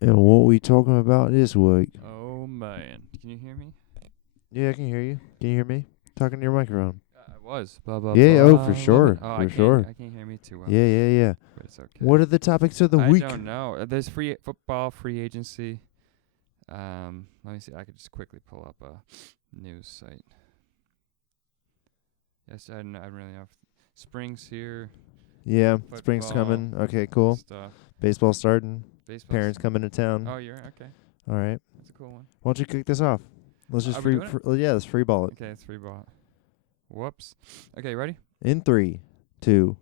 And what we talking about this week? Oh man, can you hear me? Yeah, I can hear you. Can you hear me? Talking to your microphone. I was blah blah Yeah, oh, blah. for sure. Oh, For sure. I can't hear me too well. Yeah, yeah, yeah. But it's okay. What are the topics of the I week? don't know. There's football free agency. Let me see. I could just quickly pull up a news site. Yes, I don't really know. Spring's here. Yeah, spring's Football coming. Okay, cool. Stuff. Baseball starting. Baseball. Parents coming to town. Oh, you're okay. All right. That's a cool one. Why don't you kick this off? Let's just Are we doing it? yeah, let's free ball it. Okay, it's free ball. Whoops. Okay, ready? In 3, 2.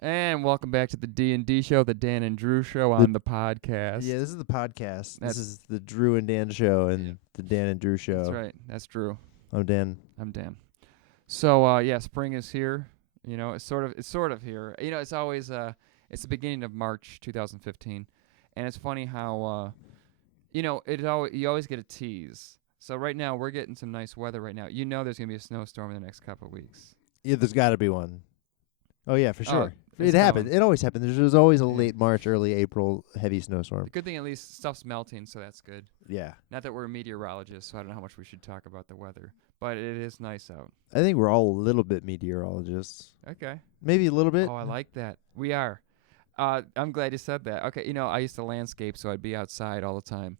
And welcome back to the D&D show, the Dan and Drew show on the podcast. Yeah, this is the podcast. This is the Drew and Dan show and the Dan and Drew show. That's right. That's Drew. I'm Dan. I'm Dan. So yeah, spring is here. You know, it's sort of here. You know, it's always it's the beginning of March 2015, and it's funny how you know, you always get a tease. So right now we're getting some nice weather right now. You know, there's gonna be a snowstorm in the next couple of weeks. Yeah, there's got to be one. Oh yeah, for sure. It's It happens. coming. It always happens. There's always a Yeah. late March, early April heavy snowstorm. The good thing, at least stuff's melting, so that's good. Yeah. Not that we're meteorologists, so I don't know how much we should talk about the weather, but it is nice out. I think we're all a little bit meteorologists. Okay. Maybe a little bit. Oh, I like that. We are. I'm glad you said that. Okay, you know, I used to landscape, so I'd be outside all the time.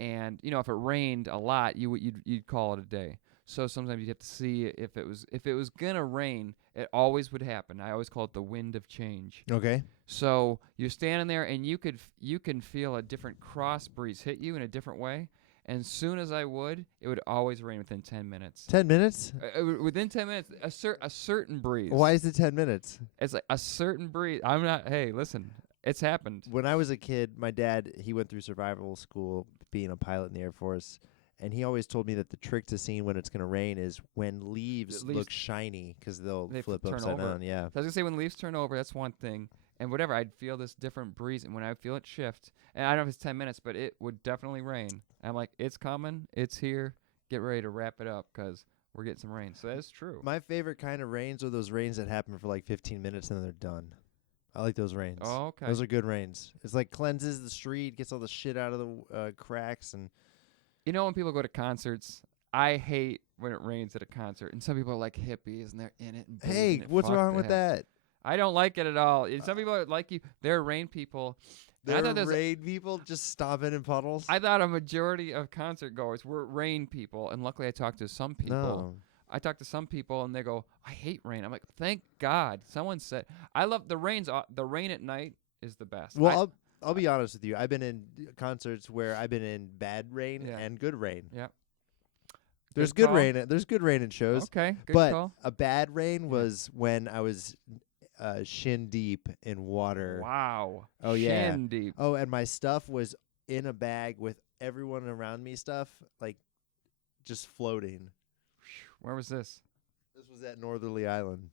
And, you know, if it rained a lot, you'd call it a day. So sometimes you'd have to see if it was gonna rain. It always would happen. I always call it the wind of change. Okay. So you're standing there, and you can feel a different cross breeze hit you in a different way. And as soon as it would always rain within 10 minutes. 10 minutes? Within 10 minutes, a certain breeze. Why is it 10 minutes? It's like a certain breeze. I'm not. Hey, listen, it's happened. When I was a kid, my dad, he went through survival school being a pilot in the Air Force, and he always told me that the trick to seeing when it's going to rain is when leaves look shiny because they flip turn upside over. down. Yeah. So I was gonna say when leaves turn over, that's one thing, and whatever, I'd feel this different breeze, and when I feel it shift, and I don't know if it's 10 minutes, but it would definitely rain. I'm like, it's coming, it's here. Get ready to wrap it up because we're getting some rain. So that's true. My favorite kind of rains are those rains that happen for like 15 minutes and then they're done. I like those rains. Oh, okay. Those are good rains. It's like cleanses the street, gets all the shit out of the cracks, and You know, when people go to concerts, I hate when it rains at a concert, and some people are like hippies and they're in it. And hey, it. what's Fuck wrong with that? I don't like it at all. Some people are like you. They're rain people. And I There thought are there's rain people just stomping in puddles. I thought a majority of concert goers were rain people, and luckily I talked to some people. No. I talked to some people, and they go, "I hate rain." I'm like, "Thank God, someone said I love the rains. The rain at night is the best." Well, I'll be honest with you. I've been in concerts where I've been in bad rain and good rain. Yeah. There's Good good call. rain. There's good rain in shows. Okay, good but call. a bad rain was when I was shin deep in water. Wow. Oh, yeah. Shin deep. Oh, and my stuff was in a bag with everyone around me stuff, like, just floating. Where was this? This was at Northerly Island.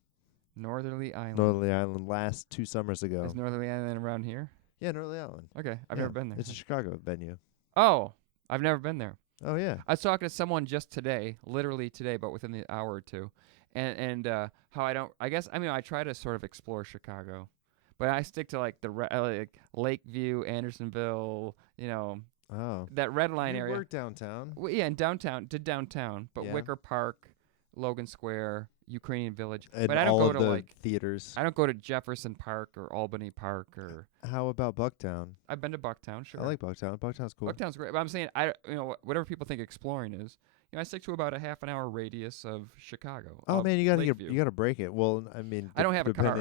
Northerly Island. Northerly Island last 2 summers ago. Is Northerly Island around here? Yeah, Northerly Island. Okay, I've Yeah, never been there. It's a Chicago venue. Oh, I've never been there. Oh, yeah. I was talking to someone just today, literally today, but within the hour or two, and how I try to sort of explore Chicago, but I stick to like like Lakeview, Andersonville, you know, Oh. that red line You area. work downtown. Well, yeah, in downtown, but Yeah. Wicker Park, Logan Square, Ukrainian Village. And But I don't all go of to the like theaters. I don't go to Jefferson Park or Albany Park or How about Bucktown? I've been to Bucktown, sure. I like Bucktown. Bucktown's cool. Bucktown's great, but I'm saying whatever people think exploring is, I stick to about a half an hour radius of Chicago. Oh of man, you Lakeview. gotta break it. Well, I mean, I don't have a car.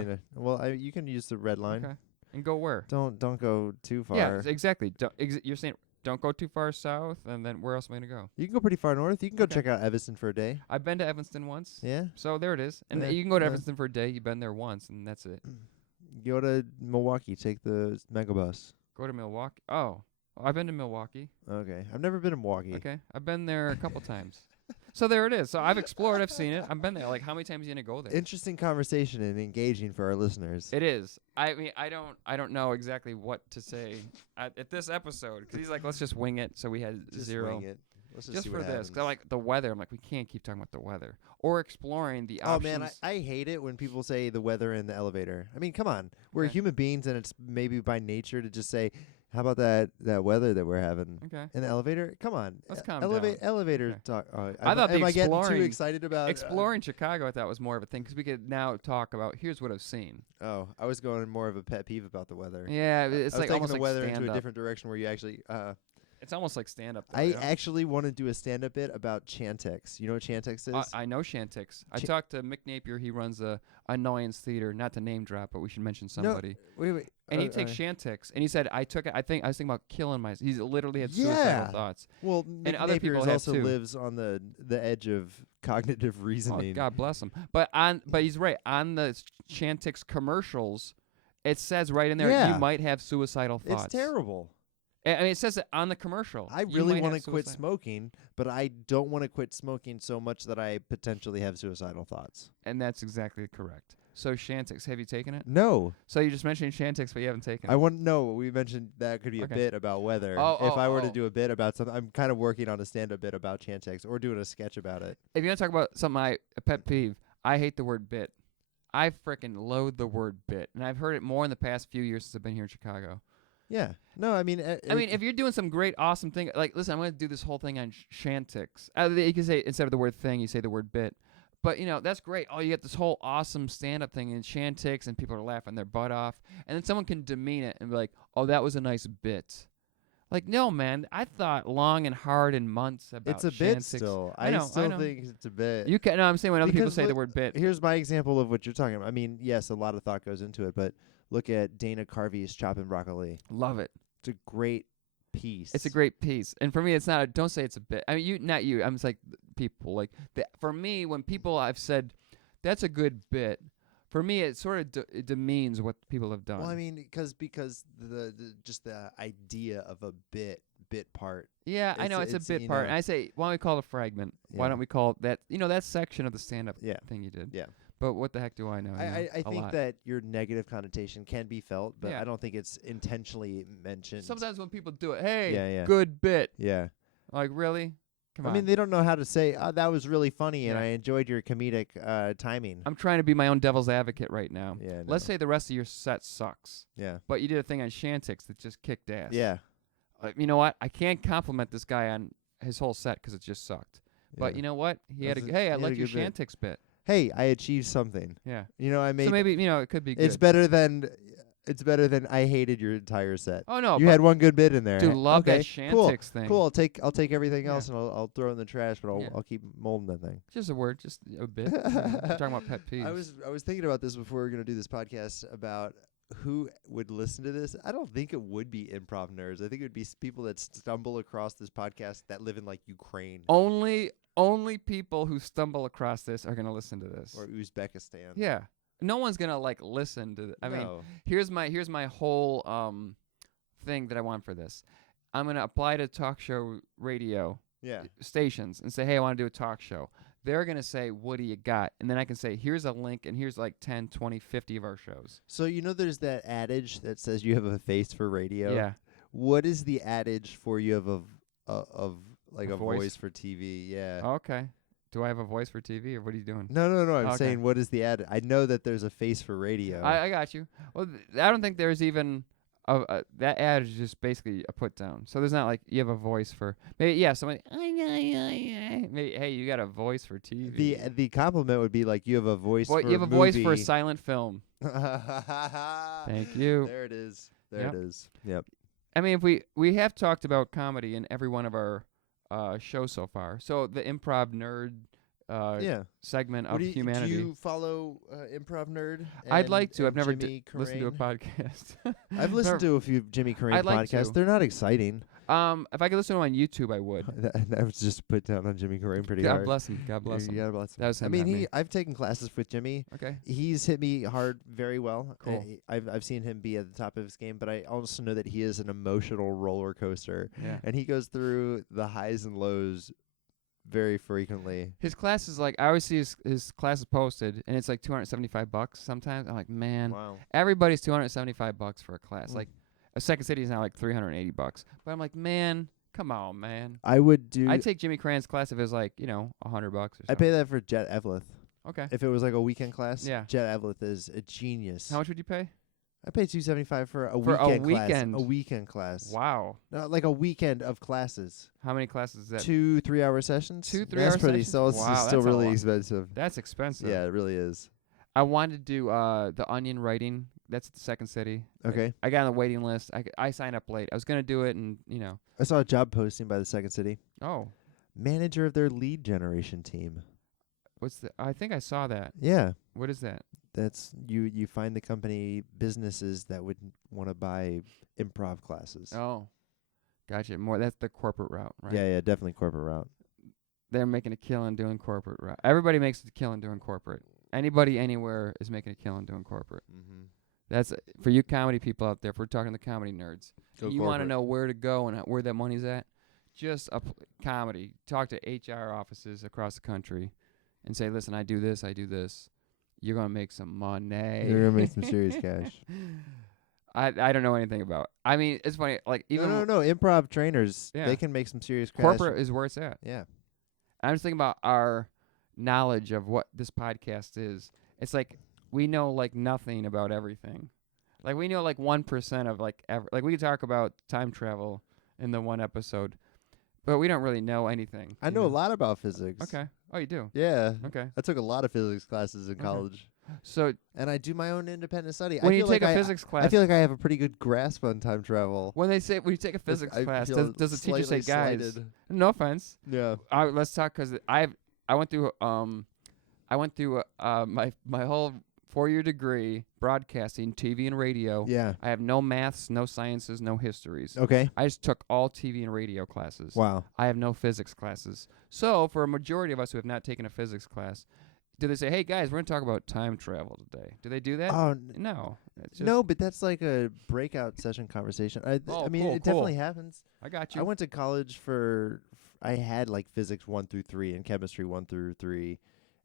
You can use the red line. Okay. And go where? Don't go too far. Yeah, exactly. You're saying don't go too far south, and then where else am I gonna go? You can go pretty far north. You can go Okay. check out Evanston for a day. I've been to Evanston once. Yeah. So there it is. And Yeah, you can go to yeah. Evanston for a day. You've been there once, and that's it. Go to Milwaukee. Take the megabus. Go to Milwaukee. Oh, I've been to Milwaukee. Okay. I've never been to Milwaukee. Okay, I've been there a couple times. So there it is. So I've explored. I've seen it. I've been there. Like, how many times are you gonna go there? Interesting conversation and engaging for our listeners. It is. I mean, I don't know exactly what to say at this episode because he's like, let's just wing it. So we had Just zero. wing it. Let's Just see for what this, happens. because I like the weather. I'm like, we can't keep talking about the weather or exploring the Oh options. man, I hate it when people say the weather in the elevator. I mean, come on, we're Okay. human beings, and it's maybe by nature to just say, How about that weather that we're having? Okay. In the elevator? Come on. Let's calm down. Elevator Okay. talk. I thought am I getting too excited about exploring Chicago? I thought was more of a thing because we could now talk about here's what I've seen. Oh, I was going more of a pet peeve about the weather. Yeah, it's I was like taking almost the like weather stand into up. a different direction where you actually. It's almost like stand up. I actually want to do a stand up bit about Chantix. You know what Chantix is? I know Chantix. I talked to Mick Napier. He runs a Annoyance Theater. Not to name drop, but we should mention somebody. No, wait. And he takes Chantix, and he said, I took it. I was thinking about killing myself. He's literally had suicidal thoughts. Well, and Mick other Napier people have also too. lives on the edge of cognitive reasoning. Oh, God bless him. But he's right. On the Chantix commercials, it says right in there, you might have suicidal thoughts. It's terrible. I mean, it says it on the commercial. I really want to quit smoking, but I don't want to quit smoking so much that I potentially have suicidal thoughts. And that's exactly correct. So Chantix, have you taken it? No. So you just mentioned Chantix, but you haven't taken it. I want to know. We mentioned that could be a bit about weather. If I were to do a bit about something, I'm kind of working on a stand-up bit about Chantix or doing a sketch about it. If you want to talk about something, a pet peeve, I hate the word bit. I frickin' loathe the word bit, and I've heard it more in the past few years since I've been here in Chicago. Yeah. No, I mean... if you're doing some great, awesome thing, like, listen, I'm going to do this whole thing on Chantix. You can say, instead of the word thing, you say the word bit. But, that's great. Oh, you get this whole awesome stand-up thing in Chantix, and people are laughing their butt off. And then someone can demean it and be like, oh, that was a nice bit. Like, no, man, I thought long and hard and months about It's a Chantix. bit still. I still think it's a bit. I'm saying when other people say the word bit. Here's my example of what you're talking about. I mean, yes, a lot of thought goes into it, but look at Dana Carvey's Chopping Broccoli. Love it. It's a great piece. It's a great piece. And for me, it's not, don't say it's a bit. I mean, not you. I'm just like people. Like, for me, when people I've said, that's a good bit, for me, it sort of it demeans what people have done. Well, I mean, because the just the idea of a bit part. Yeah, I know it's a bit part. And I say, why don't we call it a fragment? Yeah. Why don't we call it that? That section of the stand-up thing you did. Yeah. But what the heck do I know? I think that your negative connotation can be felt, but I don't think it's intentionally mentioned. Sometimes when people do it, hey, good bit. Yeah. Like, really? Come on. I mean, they don't know how to say, oh, that was really funny, and I enjoyed your comedic timing. I'm trying to be my own devil's advocate right now. Yeah. No. Let's say the rest of your set sucks. Yeah. But you did a thing on Chantix that just kicked ass. Yeah. You know what? I can't compliment this guy on his whole set because it just sucked. Yeah. But you know what? I like your Chantix bit. Hey, I achieved something. Yeah. I made. So maybe it could be good. It's better than I hated your entire set. Oh no, you had one good bit in there. Dude, love that Chantix thing. Cool. I'll take everything else and I'll throw it in the trash, but I'll keep molding that thing. Just a word, just a bit. We're talking about pet peeves. I was thinking about this before we were gonna do this podcast about who would listen to this. I don't think it would be improv nerds. I think it would be people that stumble across this podcast that live in like Ukraine. Only people who stumble across this are going to listen to this. Or Uzbekistan. Yeah. No one's going to listen to I mean, here's my whole thing that I want for this. I'm going to apply to talk show radio stations and say, "Hey, I want to do a talk show." They're going to say, "What do you got?" And then I can say, "Here's a link and here's like 10, 20, 50 of our shows." So there's that adage that says you have a face for radio. Yeah. What is the adage for you of a voice for TV? Yeah. Okay. Do I have a voice for TV, or what are you doing? No. I'm saying, what is the ad? I know that there's a face for radio. I got you. Well, I don't think there's even that ad is just basically a put down. So there's not like you have a voice for maybe somebody. Maybe, hey, you got a voice for TV. The compliment would be like you have a voice. For you have a movie. voice for a silent film. Thank you. There it is. There it is. Yep. I mean, if we have talked about comedy in every one of our shows so far. So the Improv Nerd segment of humanity. Do you follow Improv Nerd? I'd like to. I've never listened to a podcast. I've listened to a few Jimmy Carrane podcasts. They're not exciting. If I could listen to them on YouTube, I would. that was just put down on Jimmy Carrane pretty hard. God bless him. God bless him. God bless him. That was him, I've taken classes with Jimmy. Okay. He's hit me hard very well. Cool. I've seen him be at the top of his game, but I also know that he is an emotional roller coaster. Yeah. And he goes through the highs and lows very frequently. His class is like, I always see his classes posted, and it's like $275 sometimes. I'm like, man, everybody's $275 for a class. Like, a Second City is now like $380. But I'm like, man, come on, man. I'd take Jimmy Crane's class if it was like, $100 or something. I'd pay that for Jet Eveleth. Okay. If it was like a weekend class, yeah. Jet Eveleth is a genius. How much would you pay? I pay $275 for a For a weekend class. weekend? A weekend class. Wow. No, like a weekend of classes. How many classes is that? 2 3-hour sessions. 2 3-hour That's pretty. sessions? So it's Wow, still that's a really lot. expensive. That's expensive. Yeah, it really is. I wanted to do the Onion writing. That's at the Second City. Okay. I got on the waiting list. I signed up late. I was gonna do it, and I saw a job posting by the Second City. Oh, Manager of their lead generation team. what's the? I think I saw that. Yeah. What is that? That's you find the company businesses that would want to buy improv classes. Oh, gotcha. That's the corporate route, right? Yeah, definitely corporate route. They're making a killing doing corporate route. Everybody makes a killing doing corporate. Anybody anywhere is making a killing doing corporate. Mm-hmm. That's for you comedy people out there. If we're talking to comedy nerds, you want to know where to go and where that money's at. Just comedy. Talk to HR offices across the country, and say, "Listen, I do this. I do this. You're gonna make some money. You're gonna make some serious cash." I don't know anything about. I mean, it's funny. Like even No. Improv trainers, Yeah. they can make some serious cash. corporate is where it's at. Yeah. I'm just thinking about our knowledge of what this podcast is. It's like we know like nothing about everything. Like we know like 1% of like like we could talk about time travel in the one episode, but we don't really know anything. I know a lot about physics. Okay. Oh, you do. Yeah. Okay. I took a lot of physics classes in college. So And I do my own independent study. when I you feel take like a physics class, I feel like I have a pretty good grasp on time travel. when they say when you take a physics I class, feel does the teacher say, slightly "Guys"? slighted. No offense. Yeah. Let's talk because I went through my whole 4-year degree broadcasting, TV and radio. Yeah. I have no maths, no sciences, no histories. Okay. I just took all TV and radio classes. Wow. I have no physics classes. So for a majority of us who have not taken a physics class, do they say, "Hey guys, we're going to talk about time travel today"? Do they do that? No. It's just No, but that's like a breakout session conversation. I mean, cool, it definitely happens. I got you. I went to college I had like physics 1 through 3 and chemistry 1 through 3.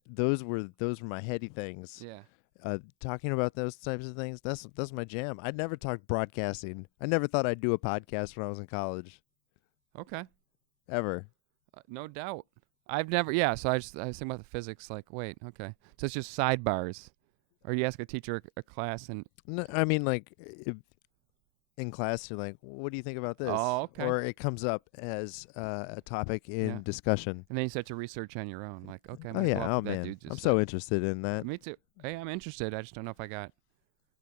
Those were my heady things. Yeah. Talking about those types of things, that's my jam. I'd never talked broadcasting. I never thought I'd do a podcast when I was in college. Okay. Ever. No doubt. I've never. Yeah. So I was thinking about the physics. Like, wait. Okay. So it's just sidebars, or you ask a teacher a class and. No, I mean, like, in class, you're like, "What do you think about this?" Oh, okay. Or it comes up as a topic in discussion. And then you start to research on your own. Like, okay. I'm Oh gonna yeah. go off Oh what that man. dude just I'm said. so interested in that. Me too. Hey, I'm interested. I just don't know if I got.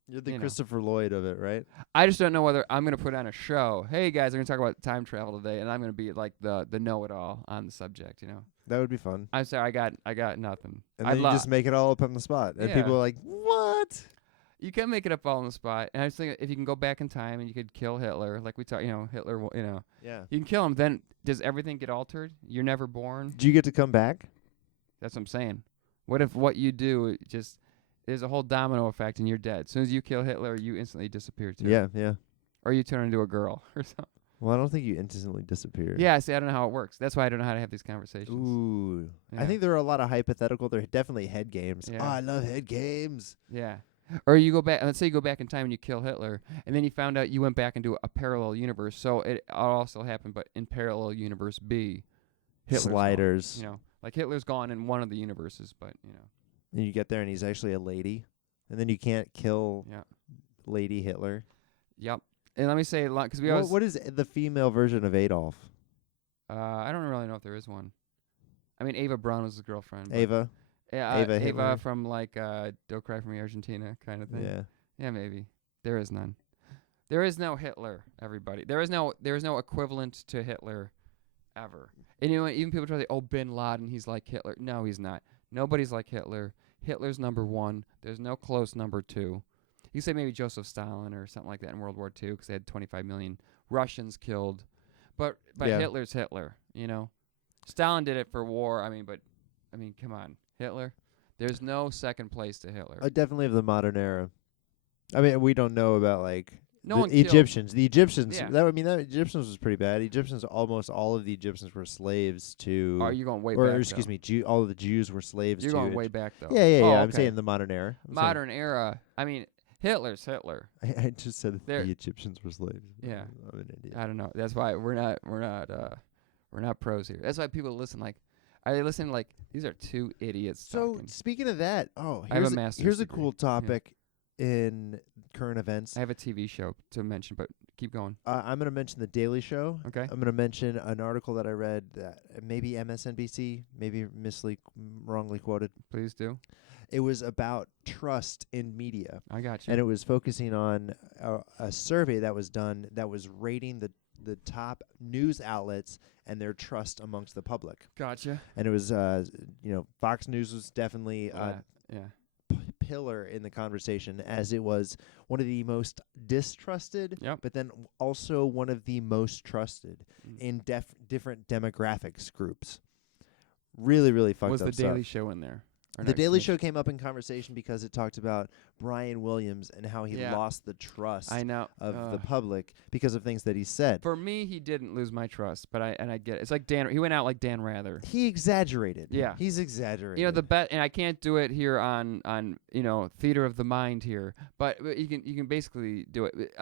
You're the you know. Christopher Lloyd of it, right? I just don't know whether I'm gonna put on a show. Hey guys, I'm gonna talk about time travel today, and I'm gonna be like the know-it-all on the subject. That would be fun. I'm sorry, I got nothing. And then you just make it all up on the spot, and Yeah. people are like, "What?" You can make it up all on the spot. And I was thinking, if you can go back in time and you could kill Hitler, like we talked, Hitler, Yeah. you can kill him. Then does everything get altered? You're never born. Do you get to come back? That's what I'm saying. What if what you do there's a whole domino effect and you're dead? As soon as you kill Hitler, you instantly disappear too. Yeah. Or you turn into a girl or something. Well, I don't think you instantly disappear. Yeah, see, I don't know how it works. That's why I don't know how to have these conversations. Ooh. Yeah. I think there are a lot of hypothetical. There are definitely head games. Yeah. Oh, I love head games. Yeah. Or you go back, let's say you go back in time and you kill Hitler, and then you found out you went back into a parallel universe. So it also happened, but in parallel universe B, Hitler's Sliders. gone, like Hitler's gone in one of the universes, but And you get there and he's actually a lady. And then you can't kill Yeah. Lady Hitler. Yep. And let me say, because we always, What is the female version of Adolf? I don't really know if there is one. I mean, Ava Braun was his girlfriend. but- Ava? Yeah, Ava Hitler? from like Don't Cry For Me, Argentina kind of thing. Yeah. Yeah, maybe. There is none. There is no Hitler, everybody. There is no equivalent to Hitler ever. And even people try to say, "Oh, Bin Laden, he's like Hitler." No, he's not. Nobody's like Hitler. Hitler's number one. There's no close number two. You say maybe Joseph Stalin or something like that in World War II because they had 25 million Russians killed. But Yeah. Hitler's Hitler, Stalin did it for war. I mean, come on. Hitler? There's no second place to Hitler. Definitely of the modern era. I mean, we don't know about like No the one killed. Egyptians. The Egyptians. Yeah. The Egyptians was pretty bad. Almost all of the Egyptians were slaves to. Are you going way or back? excuse though? me, all of the Jews were slaves You're to. going way back though. Yeah. Oh, I'm okay. saying the modern era. Modern era. I mean, Hitler's Hitler. I just said They're- the Egyptians were slaves. Yeah. I'm an idiot. I don't know. That's why we're not pros here. That's why people listen. Like, are they listening? Like, these are two idiots. So talking. speaking of that, I have a here's master's here's a degree. cool topic. in current events. I have a TV show to mention, but keep going. I'm going to mention The Daily Show. Okay. I'm going to mention an article that I read that maybe MSNBC, maybe wrongly quoted. Please do. It was about trust in media. I got you. And it was focusing on a survey that was done that was rating the top news outlets and their trust amongst the public. Gotcha. And it was, Fox News was definitely pillar in the conversation, as it was one of the most distrusted, but then also one of the most trusted in different demographics groups. Really, really fucked up stuff. Was The Daily Show in there? The Daily Show came up in conversation because it talked about Brian Williams and how he lost the trust of the public because of things that he said. For me, he didn't lose my trust, but I get it. It's like Dan. He went out like Dan Rather. He exaggerated. Yeah, he's exaggerated. You know and I can't do it here on Theater of the Mind here, but you can basically do it.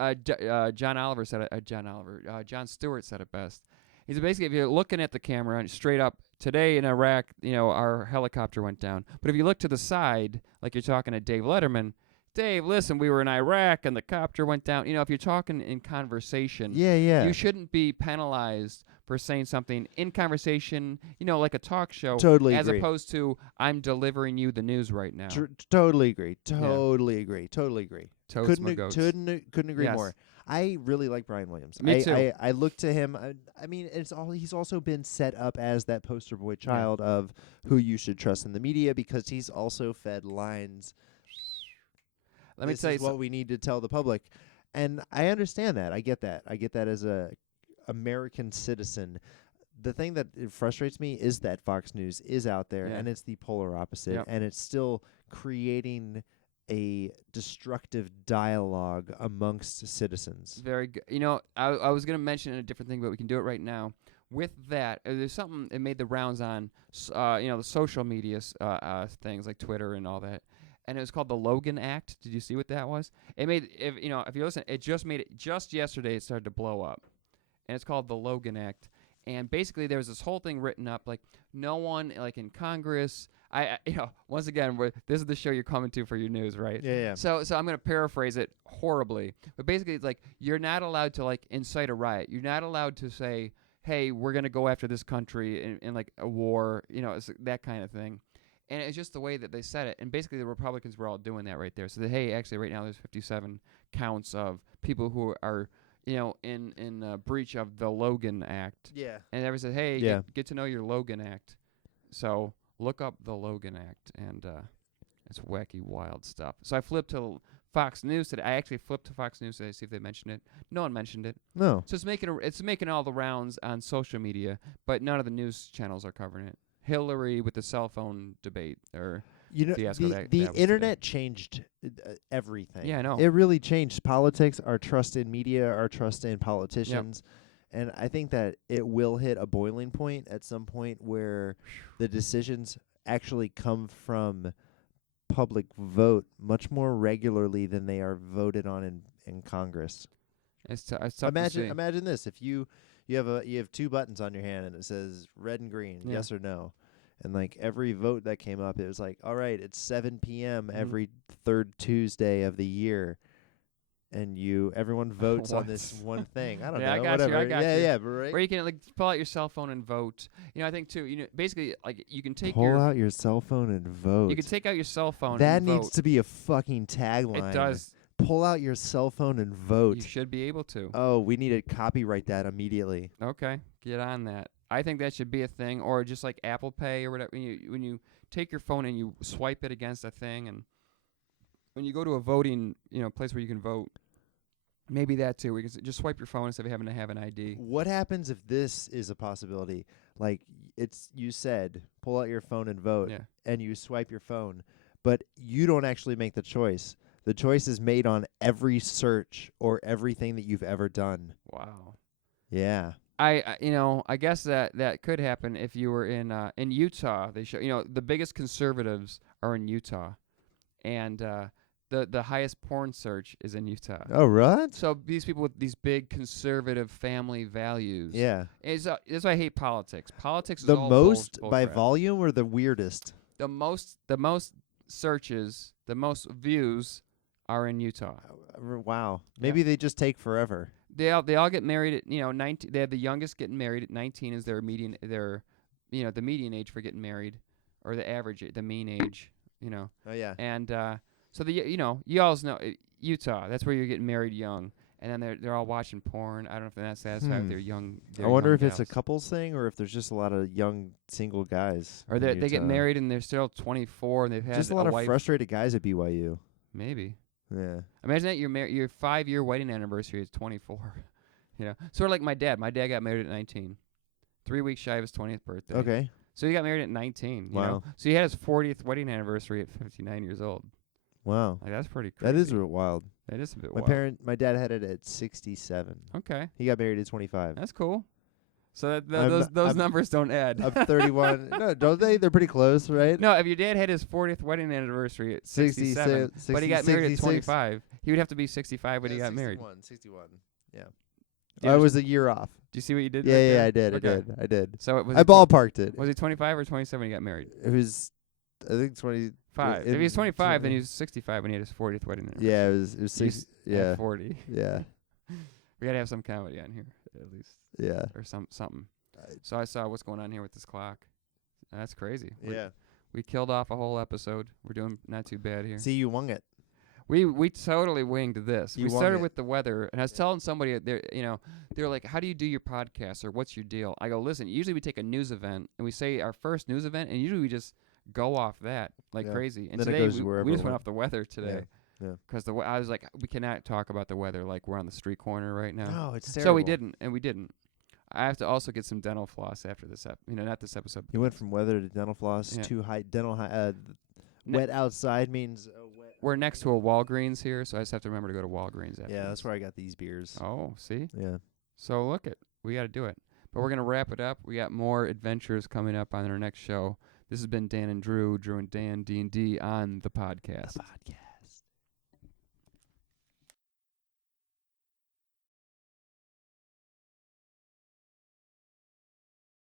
John Stewart said it best. He said basically, if you're looking at the camera and straight up, today in Iraq, our helicopter went down. But if you look to the side, like you're talking to Dave Letterman, Dave, listen, we were in Iraq and the copter went down. If you're talking in conversation, you shouldn't be penalized for saying something in conversation, like a talk show. Totally as agree. Opposed to, I'm delivering you the news right now. Totally agree. Totally agree. Couldn't agree more. I really like Brian Williams. Me too. I look to him. He's also been set up as that poster boy child of who you should trust in the media because he's also fed lines. Let me tell you what we need to tell the public, and I understand that. I get that. I get that as a American citizen. The thing that frustrates me is that Fox News is out there, and it's the polar opposite, and it's still creating a destructive dialogue amongst citizens. Very good. I was going to mention a different thing, but we can do it right now. With that, there's something that made the rounds on, the social media things like Twitter and all that, and it was called the Logan Act. Did you see what that was? It made, if you listen, it just yesterday. It started to blow up, and it's called the Logan Act. And basically, there was this whole thing written up like no one like in Congress. Once again, this is the show you're coming to for your news, right? Yeah. So I'm going to paraphrase it horribly, but basically it's like you're not allowed to like incite a riot. You're not allowed to say, "Hey, we're going to go after this country in like a war," it's that kind of thing. And it's just the way that they said it. And basically the Republicans were all doing that right there. So that, hey, actually right now there's 57 counts of people who are in breach of the Logan Act. Yeah. And everyone said, hey, get to know your Logan Act. So look up the Logan Act, and it's wacky, wild stuff. So I flipped to Fox News today. I actually flipped to Fox News today to see if they mentioned it. No one mentioned it. No. So it's making all the rounds on social media, but none of the news channels are covering it. Hillary with the cell phone debate, or fiasco. The internet changed everything. Yeah, I know. It really changed politics, our trust in media, our trust in politicians. Yep. And I think that it will hit a boiling point at some point where the decisions actually come from public vote much more regularly than they are voted on in Congress. It's tough to see. Imagine this: if you have two buttons on your hand and it says red and green, yes or no, and like every vote that came up, it was like, all right, it's 7 p.m. every third Tuesday of the year. And everyone votes on this one thing. I don't know. I got whatever. you. I got you. Yeah, but right. Or you can like pull out your cell phone and vote. I think too. Basically, like you can take pull out your cell phone and vote. You can take out your cell phone. That and needs vote. to be a fucking tagline. It does. Pull out your cell phone and vote. You should be able to. Oh, we need to copyright that immediately. Okay, get on that. I think that should be a thing, or just like Apple Pay or whatever. When you take your phone and you swipe it against a thing, and when you go to a voting place where you can vote. Maybe that too. We can just swipe your phone instead of having to have an ID. What happens if this is a possibility? Like you said, pull out your phone and vote, and you swipe your phone, but you don't actually make the choice. The choice is made on every search or everything that you've ever done. Wow. Yeah. I guess that could happen if you were in Utah. They show the biggest conservatives are in Utah, and the highest porn search is in Utah. Oh, right. So these people with these big conservative family values. Yeah. That's why I hate politics. Politics is the all most bull by crap. volume or the weirdest? The most searches, the most views are in Utah. Wow. Maybe they just take forever. They all get married at 19. They have the youngest getting married at 19 is their median the median age for getting married, or the mean age. Oh yeah. And so you always know Utah. That's where you're getting married young, and then they're all watching porn. I don't know if they're not satisfied with their young. I wonder if it's a couples thing or if there's just a lot of young single guys. Or they get married and they're still 24 and they've had just a lot of frustrated guys at BYU. Maybe. Yeah. Imagine that your 5-year wedding anniversary is 24. Sort of like my dad. My dad got married at 19, 3 weeks shy of his 20th birthday. Okay. So he got married at 19. Wow. You know? So he had his 40th wedding anniversary at 59 years old. Wow. Like, that's pretty crazy. That is wild. That is a bit wild. My dad had it at 67. Okay. He got married at 25. That's cool. So those numbers don't add. I'm 31. No, don't they? They're pretty close, right? No, if your dad had his 40th wedding anniversary at 67, but he got married at 25, he would have to be 65 when he got married. 61. Yeah. Yeah, I was a year off. Do you see what you did? Yeah, right there? I did. I did. So I ballparked it. Was he 25 or 27 when he got married? It was, I think 25. If he was 25, then he was 65 when he had his 40th wedding anniversary. Yeah, it was 6. Yeah. 40. Yeah. We gotta have some comedy on here, at least. Yeah. Or something. So I saw what's going on here with this clock. That's crazy. Yeah. We killed off a whole episode. We're doing not too bad here. See, you wung it. We totally winged this. We started with the weather, and I was telling somebody they're like, "How do you do your podcast, or what's your deal?" I go, "Listen, usually we take a news event and we say our first news event, and usually we just go off that like crazy." And then today we just went off the weather today. Yeah. Because I was like, we cannot talk about the weather like we're on the street corner right now. No, it's terrible. So we didn't. I have to also get some dental floss after this not this episode. You went from weather to dental floss to wet outside means wet. We're next to a Walgreens here, so I just have to remember to go to Walgreens after. Yeah, that's where I got these beers. Oh, see? Yeah. So we got to do it. But we're going to wrap it up. We got more adventures coming up on our next show. This has been Dan and Drew and Dan, D&D on the podcast.